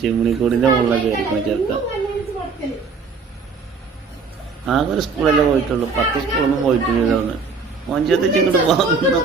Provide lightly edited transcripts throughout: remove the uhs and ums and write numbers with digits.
ചിമ്മിണിക്കൂടിന്റെ മുകളിലൊക്കെ ആയിരിക്കും ചെറുക്ക. ആകെ ഒരു സ്കൂളല്ലേ പോയിട്ടുള്ളൂ, 10 സ്കൂളൊന്നും പോയിട്ടില്ലല്ലോ. ഒന്ന് മോഞ്ചത്തേക്ക് ഇങ്ങോട്ട് പോകുന്നു.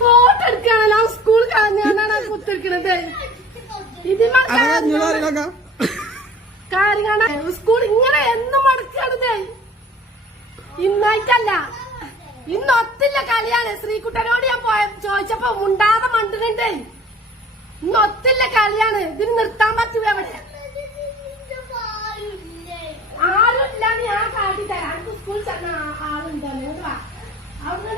ഫോട്ടോ എടുക്കാണല്ലോ സ്കൂൾ കളഞ്ഞാണ് കുത്തിരിക്കണത്. കാര്യം സ്കൂൾ ഇങ്ങനെ എന്നും മടക്കാണത്. ഇന്നായിട്ടല്ല, ഇന്ന് ഒത്തില്ല കളിയാണ്. ശ്രീകുട്ടനോട് ഞാൻ ചോദിച്ചപ്പോ മുണ്ടാതെ മണ്ടുന്നുണ്ട്. ഇന്ന് ഒത്തില്ല കളിയാണ്. ഇതിന് നിർത്താൻ പറ്റൂല. അവിടെ ആരും ഇല്ലാന്ന് ഞാൻ കാട്ടിത്തരാം. എനിക്ക് സ്കൂളിൽ ചെന്ന ആളുണ്ടോ? അവിടെ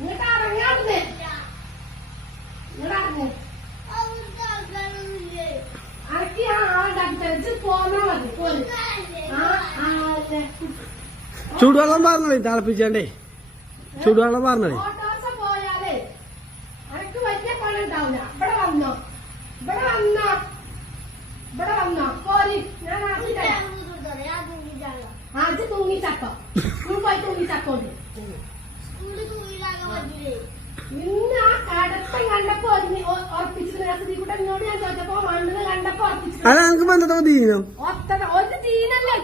ഇങ്ങോട്ട് ഇറങ്ങാറുണ്ട്. ഇങ്ങോട്ട് അനക്ക് ഞാൻ ആളുണ്ടാക്കി തെളിച്ച് പോന്നാ മതി. പോലെ ചൂടുവെള്ളം പറഞ്ഞേ, തിളപ്പിച്ചേ. ചൂടുവെള്ളം പറഞ്ഞേ. ഓട്ടോറിക്ഷ പോയാലേ അനക്ക് വലിയ പണി ഉണ്ടാവില്ല. ഇവിടെ വന്നോ, ഇവിടെ വന്നോ, ഇവിടെ വന്നോ പോരി. ഞാൻ ആദ്യം തൂങ്ങിച്ചക്കോ പോയി തൂങ്ങിച്ചക്കോണ്ട്. ഇന്ന് ആ കടത്തം കണ്ടപ്പോ ഉറപ്പിച്ചിട്ട് ഞാൻ ചോദിച്ചപ്പോ മണ്ണിന് കണ്ടപ്പോ ഒരു ദീനല്ലേ,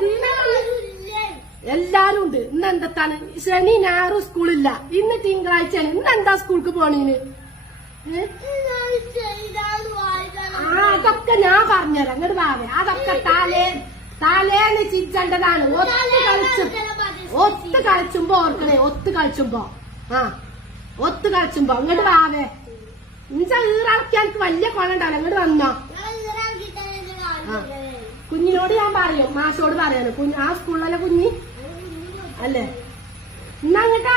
എല്ലാരും ഉണ്ട്. ഇന്ന് എന്താണ് ശനി ഞായറും സ്കൂളില്ല. ഇന്ന് തിങ്കളാഴ്ചയാണ്. ഇന്ന് എന്താ സ്കൂൾക്ക് പോണീന്? അതൊക്കെ ഞാൻ പറഞ്ഞുതരാം. അങ്ങോട്ട് വാവേ. അതൊക്കെ തലേന്ന് ചിരിച്ചേണ്ടതാണ്. ഒത്ത് കളിച്ചുമ്പോ ഓർക്കണേ. ഒത്ത് കളിച്ചുമ്പോ അങ്ങോട്ട് വാവേ. എന്നുവെച്ചാ ഈറളക്കി എനിക്ക് വലിയ കൊല ഉണ്ടാവില്ല. അങ്ങോട്ട് വന്നോ. കുഞ്ഞിനോട് ഞാൻ പറയും, മാഷോട് പറയാനും. ആ സ്കൂളിലല്ലേ കുഞ്ഞി അല്ലേ? എന്നാ അങ്ങോട്ട്